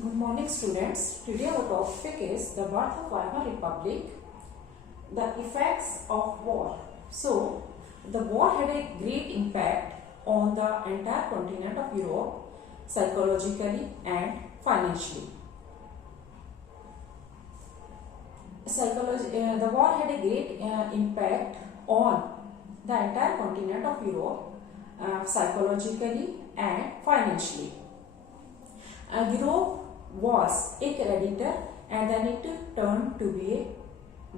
Good morning, students. Today our topic is the birth of Weimar Republic, the effects of war. So, the war had a great impact on the entire continent of Europe, psychologically and financially. The war had a great impact on the entire continent of Europe, psychologically and financially. Europe was a creditor and then it turned to be a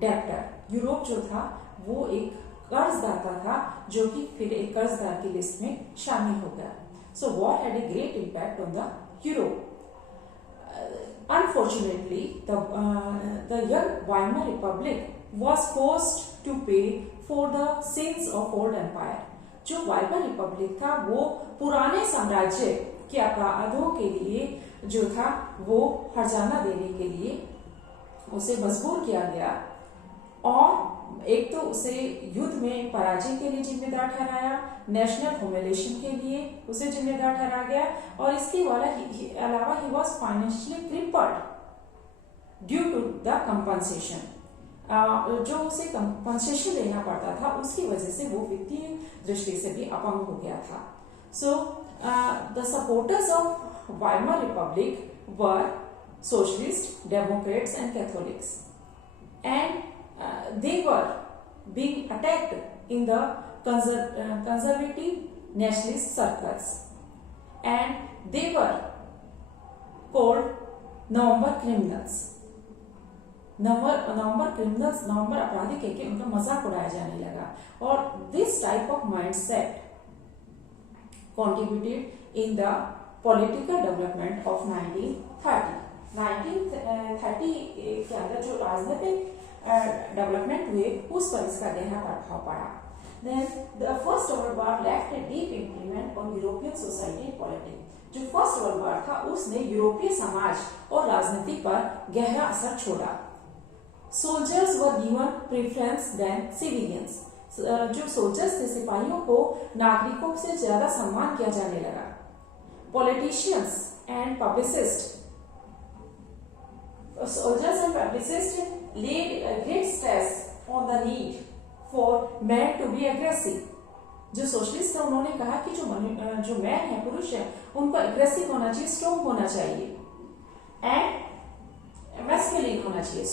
debtor. Europe जो था वो एक कर्जदाता था जो कि फिर एक कर्जदार की लिस्ट में शामिल हो गया. So war had a great impact on the Europe. Unfortunately, the young Weimar Republic was forced to pay for the sins of old empire. जो वाइमर रिपब्लिक था वो पुराने साम्राज्य के अपराधों के लिए जो था वो हर्जाना देने के लिए उसे मजबूर किया गया और एक तो उसे युद्ध में पराजय के लिए जिम्मेदार ठहराया, नेशनल ह्यूमिलिएशन के लिए उसे जिम्मेदार ठहराया गया और इसके अलावा he was financially crippled due to the compensation. जो उसे कंपनसेशन देना पड़ता था उसकी वजह से वो वित्तीय दृष्टि से भी अपंग हो गया था. So the supporters of Weimar Republic were socialists, Democrats and Catholics, and they were being attacked in the conservative nationalist circles, and they were called November criminals. नवंबर अपराधी कहकर उनका मजाक उड़ाया जाने लगा और this type of mindset contributed in the political development of 1930. 1930 के अंदर जो राजनीतिक डेवलपमेंट हुए उस पर इसका गहरा प्रभाव पड़ा. Then the first world war left a deep imprint on European society and politics. जो फर्स्ट वर्ल्ड वॉर था उसने यूरोपीय समाज और राजनीति पर गहरा असर छोड़ा. Soldiers were given preference than civilians. जो सोल्जर्स थे सिपाहियों को नागरिकों से ज्यादा सम्मान किया जाने लगा. Politicians and publicists, soldiers and publicists laid a great stress on the need for men to be aggressive. जो सोशलिस्ट थे उन्होंने कहा कि जो मैन है, पुरुष है, उनको एग्रेसिव होना चाहिए, स्ट्रॉन्ग होना चाहिए एंड मैस्कुलिन होना चाहिए.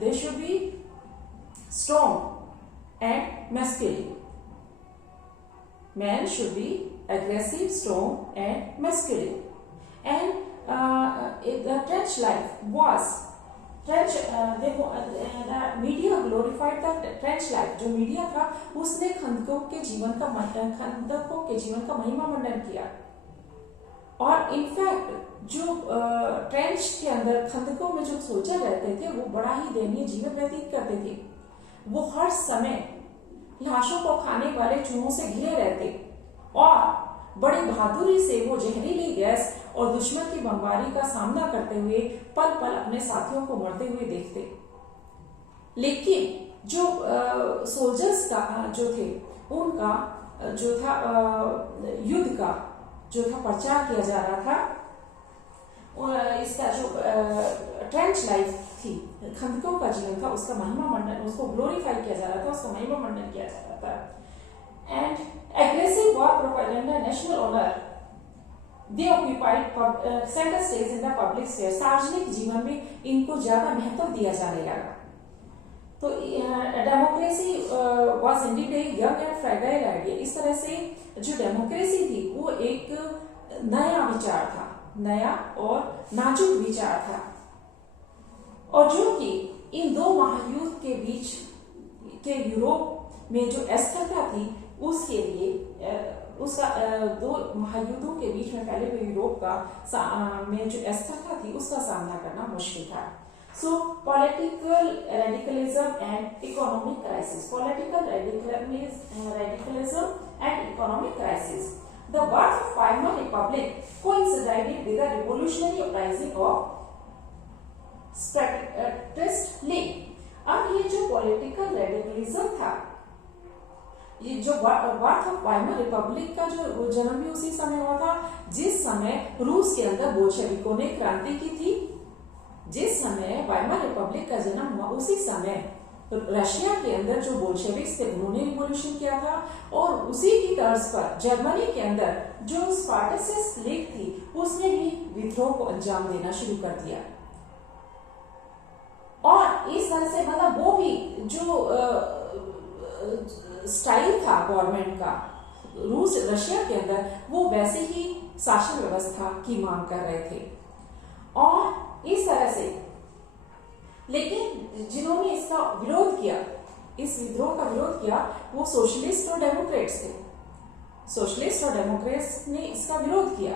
They should be strong and masculine. Men should be aggressive, strong, and masculine. And the trench life was the media glorified the trench life. जो मीडिया था उसने खंदकों के जीवन का महिमा मंडन किया और इनफैक्ट जो ट्रेंच के अंदर खंदकों में जो सोल्जर रहते थे वो बड़ा ही दयनीय जीवन व्यतीत करते थे. वो हर समय लाशों को खाने वाले चूहों से घिरे रहते और बड़ी बहादुरी से वो जहरीली गैस और दुश्मन की बमबारी का सामना करते हुए पल पल अपने साथियों को मरते हुए देखते. लेकिन जो सोल्जर्स का जो थे उनका जो था युद्ध का जो था प्रचार किया जा रहा था. इसका जो ट्रेंच लाइफ थी, खंदकों का जीवन था, उसका महिमा मंडन, उसको ग्लोरीफाई किया जा रहा था, उसका महिमा मंडन किया जा रहा था. And aggressive war propaganda, national honour, they occupied centre stage in the public sphere. सार्वजनिक जीवन में इनको ज्यादा महत्व दिया जाने लगा. तो democracy was indeed a young and fragile idea. इस तरह से जो डेमोक्रेसी थी वो एक नया विचार था, नया और नाजुक विचार था और जो कि इन दो महायुद्ध के बीच के यूरोप में जो अस्थिरता थी उसके लिए उसका दो महायुद्धों के बीच में फैले हुए यूरोप का में जो अस्थिरता थी उसका सामना करना मुश्किल था. सो political radicalism and economic crisis. Political radicalism and economic crisis. The birth of Weimar Republic coincided with the revolutionary uprising of Spartacist League. अब ये जो पॉलिटिकल रेडिकलिज्म था ये जो बर्थ ऑफ वाइमर रिपब्लिक का जो जन्म भी उसी समय हुआ था जिस समय रूस के अंदर बोल्शेविकों ने क्रांति की थी। जिस समय वाइमर रिपब्लिक का जन्म हुआ उसी समय रशिया के अंदर जो बोल्शेविक्स थे उन्होंने रिवॉल्यूशन किया था, और उसी की तर्ज पर जर्मनी के अंदर जो स्पार्टसिस लीग थी उसने भी विद्रोह को अंजाम देना शुरू कर दिया। और इस तरह से मतलब वो भी जो स्टाइल था गवर्नमेंट का रूस रशिया के अंदर वो वैसे ही शासन व्यवस्था की मांग कर रहे थे। और इस तरह से लेकिन जिन्होंने इसका विरोध किया, इस विद्रोह का विरोध किया, वो सोशलिस्ट और डेमोक्रेट्स थे। सोशलिस्ट और डेमोक्रेट्स ने इसका विरोध किया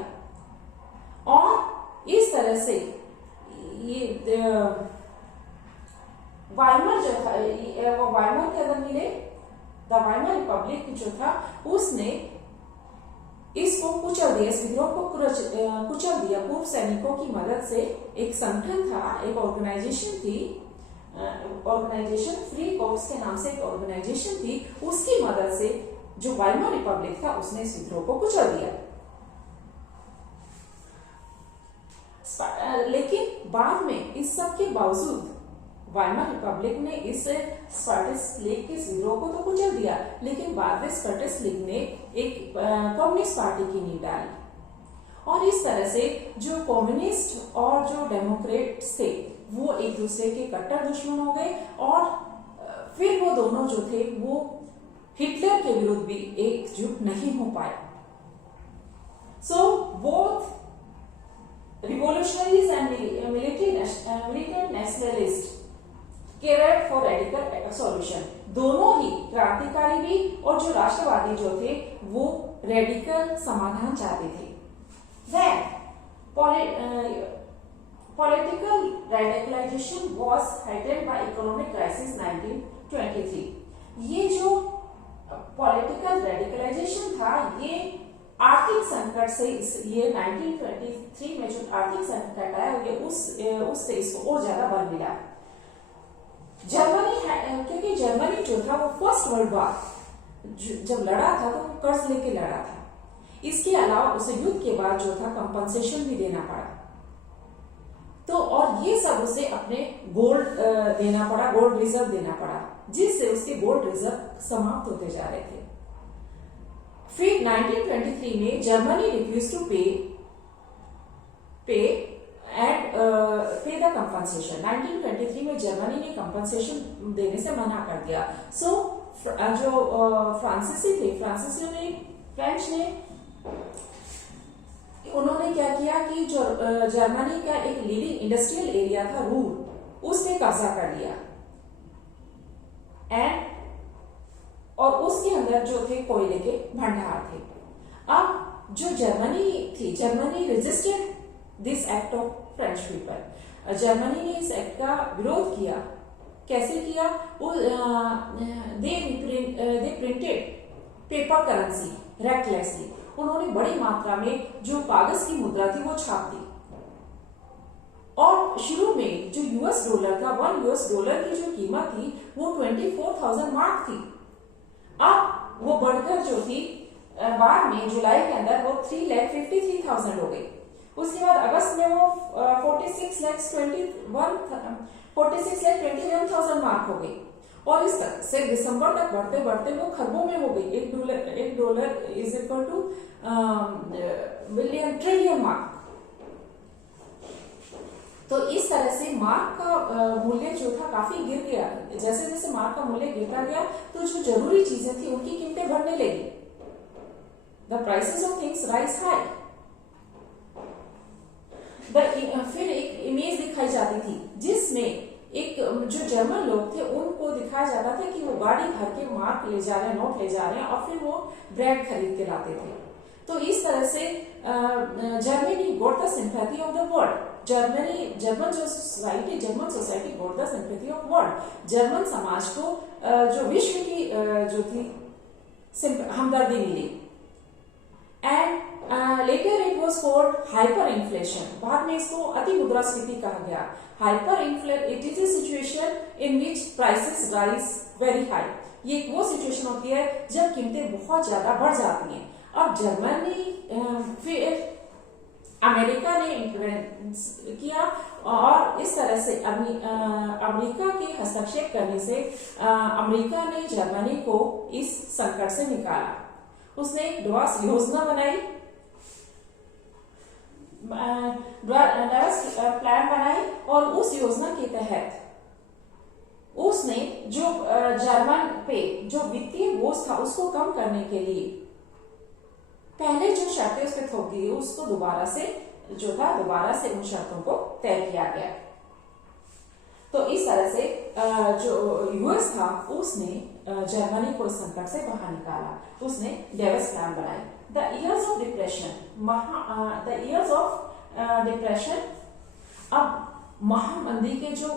और इस तरह से ये वाइमर जो था वो वाइमर के अंदर मिले द वाइमर रिपब्लिक जो था उसने इसको कुचल दिया, इस विद्रोह को कुचल दिया। पूर्व सैनिकों की मदद से एक संगठन था, एक ऑर्गेनाइजेशन थी, ऑर्गेनाइजेशन फ्री कॉप्स के नाम से एक ऑर्गेनाइजेशन थी, उसकी मदद से जो वाइमर रिपब्लिक था उसने इस विद्रोह को कुचल दिया। लेकिन बाद में इस सब के बावजूद वाइमर रिपब्लिक ने इस स्पार्टस लीग के विद्रोह को तो कुचल दिया, लेकिन बाद में स्पार्टस लीग ने एक कम्युनिस्ट पार्टी की नींव डाली। और इस तरह से जो कम्युनिस्ट और जो डेमोक्रेट्स थे वो एक दूसरे के कट्टर दुश्मन हो गए, और फिर वो दोनों जो थे वो हिटलर के विरुद्ध भी एकजुट नहीं हो पाए। So both revolutionaries and militant nationalist cared for radical solution. दोनों ही क्रांतिकारी भी और जो राष्ट्रवादी जो थे वो रेडिकल समाधान चाहते थे। Then political radicalization was heightened by economic crisis 1923। ये जो पॉलिटिकल रेडिकलाइजेशन था ये आर्थिक संकट से ये 1923 में जो आर्थिक संकट आया ये उससे इसको और ज्यादा बल मिला। जर्मनी क्योंकि जर्मनी जो था वो फर्स्ट वर्ल्ड वॉर जब लड़ा था तो वो कर्ज लेके लड़ा था। इसके अलावा उसे युद्ध के बाद जो था कंपनसेशन भी देना पड़ा, तो और ये सब उसे अपने गोल्ड देना पड़ा, गोल्ड रिजर्व देना पड़ा, जिससे उसके गोल्ड रिजर्व समाप्त होते जा रहे थे। फिर 1923 में जर्मनी रिफ्यूज टू पे द कंपनसेशन। 1923 में जर्मनी ने कंपनसेशन देने से मना कर दिया। सो जो फ्रांसीसी थे, फ्रेंच ने उन्होंने क्या किया कि जो जर्मनी का एक लीडिंग इंडस्ट्रियल एरिया था रूर, उसने कब्जा कर लिया और उसके अंदर जो थे कोयले के भंडार थे। अब जो जर्मनी थी, Germany resisted this act of French people. Germany ने इस एक्ट का विरोध किया। कैसे किया? दे प्रिंटेड पेपर करेंसी रेकलेसली। उन्होंने बड़ी मात्रा में जो कागज की मुद्रा थी वो छाप दी, और शुरू में जो यूएस डॉलर था, 1 यूएस डॉलर की जो कीमत थी वो 24,000 मार्क थी। अब वो बढ़कर जो थी बाद में जुलाई के अंदर वो 3,53,000 हो गई। उसके बाद अगस्त में वो 46,21,000 मार्क हो गई, और इस तरह से दिसंबर तक बढ़ते बढ़ते वो खरबों में हो गई। एक dollar is equal two billion trillion mark. तो इस तरह से मार्क का मूल्य जो था काफी गिर गया। जैसे जैसे मार्क का मूल्य गिरता गया तो जो जरूरी चीजें थी उनकी कीमतें बढ़ने लगी। The prices of things rise high. फिर एक इमेज दिखाई जाती थी जिसमें एक जो जर्मन लोग थे उनको दिखाया जाता था कि वो गाड़ी भर के मार्क ले जा रहे हैं, नोट ले जा रहे हैं, और फिर वो ब्रेड खरीद के लाते थे। तो इस तरह से Germany got the sympathy of the world. German society got the sympathy of world. German समाज को जो विश्व की जो थी हमदर्दी मिली। And later it was called hyper inflation. बाद में इसको अति मुद्रास्फीति कहा गया। Hyper inflation it is a situation in which prices rise very high. ये एक वो सिचुएशन होती है जब कीमतें बहुत ज्यादा बढ़ जाती हैं। अब जर्मनी फिर अमेरिका ने इंफ्लुएंस किया और इस तरह से अमेरिका के हस्तक्षेप करने से अमेरिका ने जर्मनी को इस संकट से निकाला। उसने एक डॉस योजना बनाई, प्लान बनाई और उस योजना के तहत उसने जो जर्मन पे जो वित्तीय बोझ था उसको कम करने के लिए पहले जो शर्तें उस पर थोप दी उसको दोबारा से उन शर्तों को तय किया गया। तो इस तरह से जो यूएस था उसने जर्मनी को इस संकट से बाहर निकाला। उसने डेविस प्लान बनाई। द इयर्स ऑफ डिप्रेशन, अब महामंदी के जो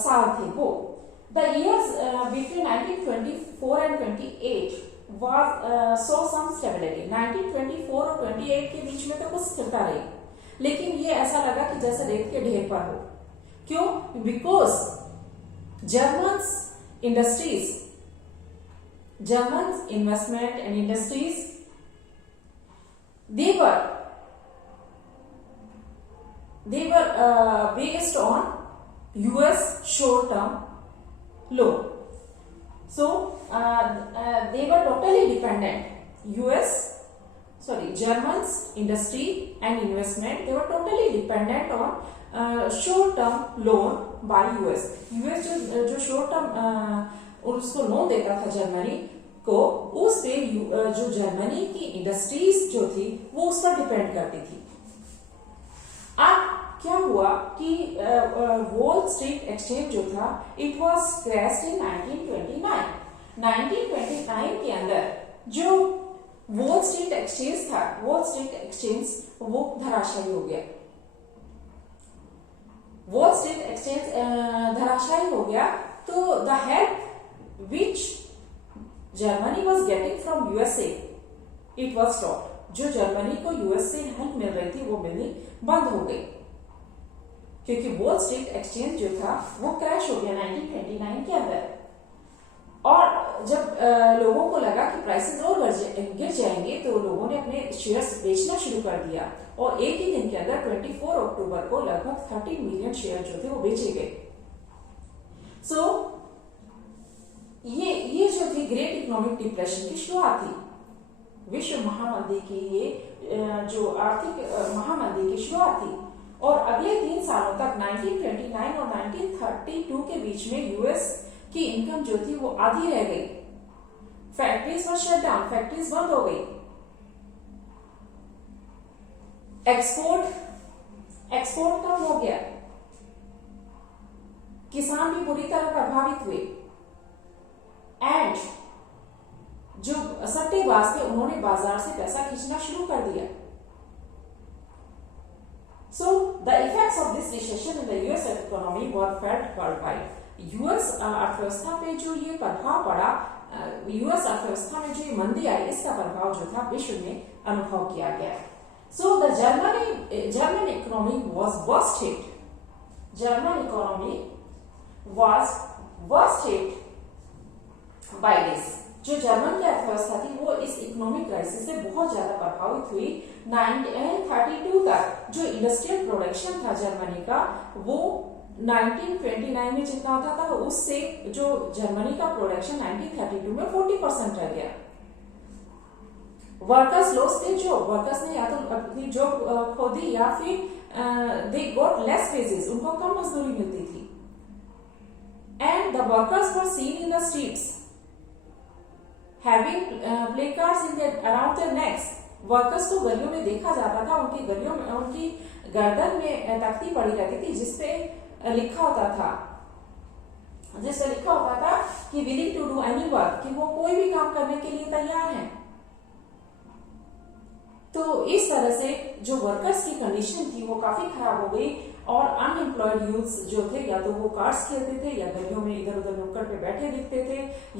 साल थे वो the years between 1924 and 28 saw some stability। 1924 और 28 के बीच में तो कुछ स्थिरता रही, लेकिन ये ऐसा लगा कि जैसे रेत के ढेर पर हो। क्यों? Because Germans investment and industries they were based on US short-term loan. So they were totally dependent. Germans industry and investment, they were totally dependent on short-term loan by US जो short-term उसको loan देता था Germany को, उस पे जो Germany की industries जो थी वो उस पर डिपेंड करती थी। अब क्या हुआ कि वॉल स्ट्रीट एक्सचेंज जो था इट वाज क्रैश्ड इन 1929 के अंदर जो वॉल स्ट्रीट एक्सचेंज था, वॉल स्ट्रीट एक्सचेंज वो धराशायी हो गया। वॉल स्ट्रीट एक्सचेंज धराशायी हो गया तो the help which Germany was getting from USA it was stop. जो जर्मनी को यूएस से हेल्प मिल रही थी वो मिलनी बंद हो गई क्योंकि वॉल स्ट्रीट एक्सचेंज जो था वो क्रैश हो गया 1929 के अंदर। और जब लोगों को लगा कि प्राइसेस और गिर जाएंगे तो लोगों ने अपने शेयर्स बेचना शुरू कर दिया और एक ही दिन के अंदर 24 अक्टूबर को लगभग 13 मिलियन शेयर जो थे वो बेचे गए। सो ये जो थी ग्रेट इकोनॉमिक डिप्रेशन की शुरुआत थी, विश्व महामंदी की ये जो आर्थिक महामंदी की शुरुआत थी। और अगले 3 सालों तक 1929 और 1932 के बीच में यूएस की इनकम जो थी वो आधी रह गई। फैक्ट्रीज वर शट डाउन, फैक्ट्रीज बंद हो गई। एक्सपोर्ट कम हो गया, किसान भी बुरी तरह प्रभावित हुए एंड जो सट्टेबाज थे उन्होंने बाजार से पैसा खींचना शुरू कर दिया। So the effects of this recession in the US economy were felt worldwide. US अर्थव्यवस्था पे जो ये प्रभाव पड़ा, यूएस अर्थव्यवस्था में जो ये मंदी आई, इसका प्रभाव जो था विश्व में अनुभव किया गया। So the German economy was worst hit. German economy was worst hit by this. जो जर्मन की अर्थव्यवस्था थी वो इस इकोनॉमिक क्राइसिस से बहुत ज्यादा प्रभावित हुई। 1932 तक जो इंडस्ट्रियल प्रोडक्शन था जर्मनी का वो 1929 में जितना होता था उससे जो जर्मनी का प्रोडक्शन 1932 में 40% रह गया। वर्कर्स लॉस थे, जो वर्कर्स ने या तो अपनी जॉब खो दी या फिर दे गॉट लेस वेजेस, उनको कम मजदूरी मिलती थी। And the workers were seen in the streets having placards in their around their necks। Workers को गलियों में देखा जाता था, उनकी गलियों में उनकी गर्दन में तख्ती पड़ी रहती थी जिसपे लिखा होता था कि willing to do any work, कि वो कोई भी काम करने के लिए तैयार हैं। तो इस तरह से जो वर्कर्स की कंडीशन थी वो काफी खराब हो गई और अनएम्प्लॉयड यूथ्स जो थे या तो वो कार्ड्स खेलते थे या गलियों में इधर उधर नुक्कड़ पे बैठे दिखते थे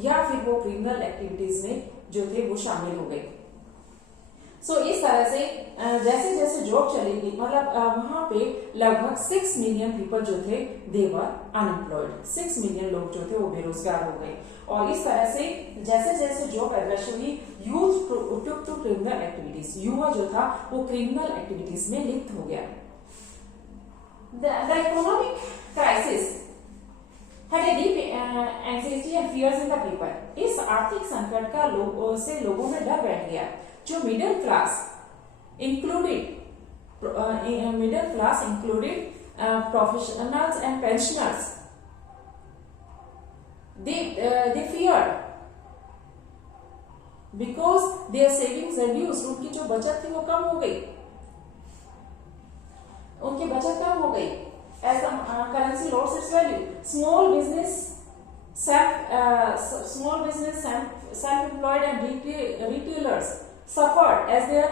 या फिर वो क्रिमिनल एक्टिविटीज में जो थे वो शामिल हो गए। सो इस तरह से जैसे जैसे जॉब चलेगी, मतलब वहां पे लगभग 6 मिलियन पीपल जो थे दे वर अनएम्प्लॉयड, 6 मिलियन लोग जो थे वो बेरोजगार हो गए। और इस तरह से जैसे जैसे जॉब एग्रेशन हुई, youth took to criminal activities, युवा जो था वो क्रिमिनल एक्टिविटीज में लिप्त हो गया। The economic crisis had a deep anxiety and fears in the people. इस आर्थिक संकट का लोगों में डर बैठ गया। जो middle class included professionals and pensioners, they feared because their savings reduced. उनकी जो बचत थी वो कम हो गई, उनकी बचत कम हो गई। As the currency lost its value, small business, self-employed and retailers suffered as their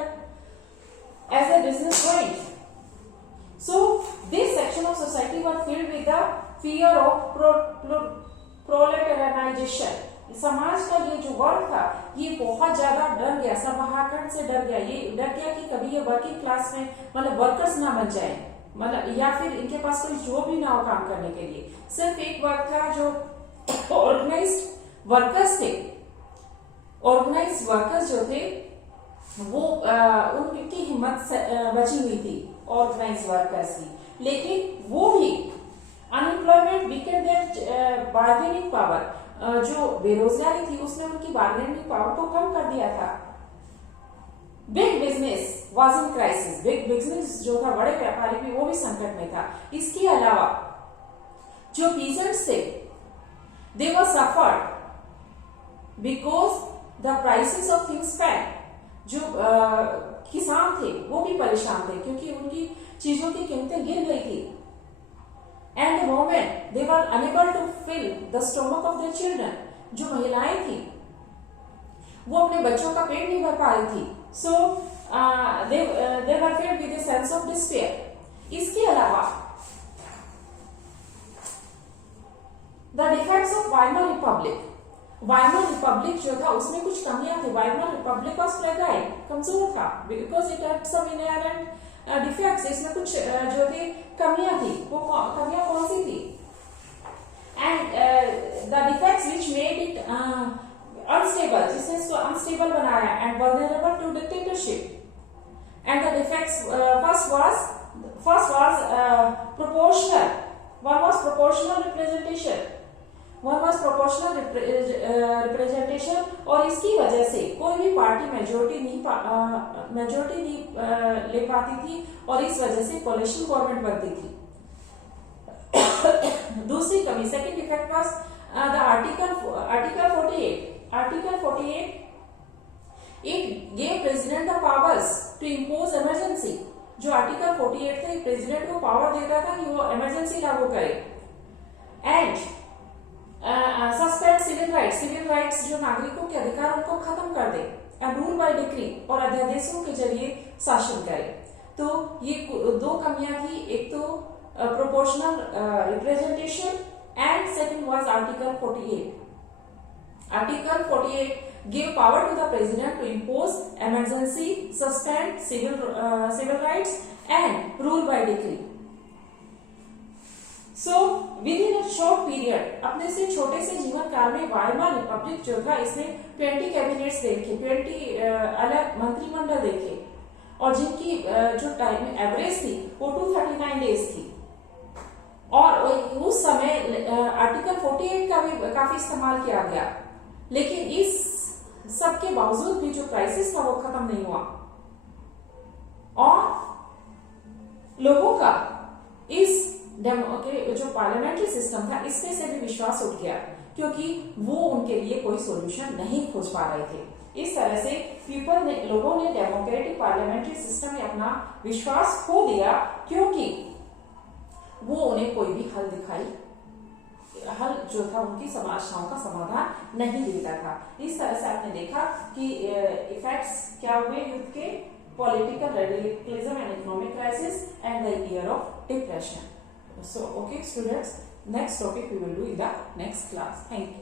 business went. So this section of society was filled with the fear of proletarianization. समाज का ये जो वर्ग था ये बहुत ज्यादा डर गया, सबाहट से डर गया। ये डर गया कि कभी ये वर्किंग क्लास में मतलब वर्कर्स ना बन जाए, मतलब या फिर इनके पास कोई जॉब ही ना हो काम करने के लिए। सिर्फ एक वर्ग था जो ऑर्गेनाइज्ड वर्कर्स थे। ऑर्गेनाइज्ड वर्कर्स जो थे वो उनकी हिम्मत बची हुई थी ऑर्गेनाइज्ड वर्कर्स की, लेकिन वो भी unemployment weakened their bargaining power, जो बेरोजगारी थी उसने उनकी बार्गेनिंग पावर को कम कर दिया था। Big business was in crisis, big business जो था, बड़े व्यापारी भी, वो भी संकट में था। इसके अलावा जो पीजेंट्स थे they were suffered because the prices of things fell. जो किसान थे वो भी परेशान थे क्योंकि उनकी चीजों की कीमतें गिर गई थी। And the moment they were unable to fill the stomach of their children, जो महिलाएं थी वो अपने बच्चों का पेट नहीं भर पा रही थी। So they were filled with a sense of despair. इसके अलावा the defects of Weimar republic, Weimar republic जो था उसमें कुछ कमियां थी। वाइमर रिपब्लिक वाज फ्रेजाइल, कमजोर था, because it had some inherent defects. इसमें कुछ जो थे कमियां थी। वो कमियां कौन सी थी? And the defects which made it unstable, जिसने इसको अनस्टेबल बनाया, and vulnerable to dictatorship. And the defects first was proportional, one was proportional representation, और इसकी वजह से कोई भी पार्टी मेजोरिटी नहीं ले पाती थी, और इस वजह से कोalition गवर्नमेंट बनती थी। दूसरी कमी, second defect was the article 48। Article 48 it gave president the powers to impose emergency. जो आर्टिकल 48 थे प्रेसिडेंट को पावर देता था कि वो इमरजेंसी लागू करे, and suspend civil rights, civil rights जो नागरिकों के अधिकार उनको खत्म कर दे, एंड रूल बाय डिक्री, और अध्यादेशों के जरिए शासन करे। तो ये दो कमियां थी, एक तो proportional representation, and second was article 48। Article 48 gave power to the president to impose emergency, suspend civil rights and rule by decree. So within a short period, अपने से छोटे से जीवन काल में वाइमर रिपब्लिक जो था इसने 20 कैबिनेट्स देखे, 20 अलग मंत्रिमंडल देखे, और जिनकी जो टाइम एवरेज थी वो 239 डेज थी। और उस समय आर्टिकल 48 का भी काफी इस्तेमाल किया गया, लेकिन इस सब के बावजूद भी जो क्राइसिस था वो खत्म नहीं हुआ, और लोगों का इस जो पार्लियामेंट्री सिस्टम था इसमें से भी विश्वास उठ गया, क्योंकि वो उनके लिए कोई सॉल्यूशन नहीं खोज पा रहे थे। इस तरह से लोगों ने डेमोक्रेटिक पार्लियामेंट्री सिस्टम में अपना विश्वास खो दिया, क्योंकि वो उन्हें कोई भी हल जो था उनकी समस्याओं का समाधान नहीं देता था। इस तरह से आपने देखा कि इफेक्ट्स क्या हुए युद्ध के, political radicalism and economic crisis and the year of depression. So okay students, next topic we will do in the next class. Thank you.